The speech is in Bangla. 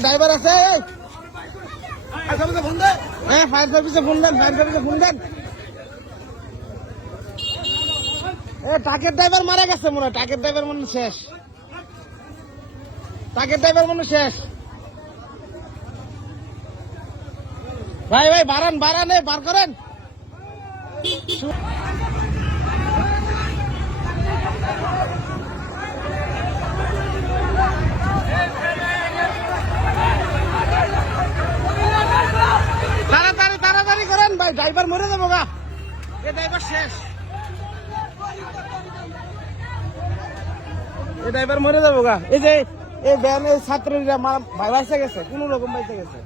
ড্রাইভার আছে ফায়ার সার্ভিসে ফোন দেন ট্রাকের ড্রাইভার মারা গেছে মনে হয় ট্রাকের ড্রাইভার মনে শেষ ভাই বাড়ান বার করেন তাড়াতাড়ি করেন ভাই ড্রাইভার মরে যাবো গা এ ড্রাইভার শেষ এই যে এই ভ্যানের ছাত্রীরা ভাই বাইসে গেছে কোন রকম বাইসে গেছে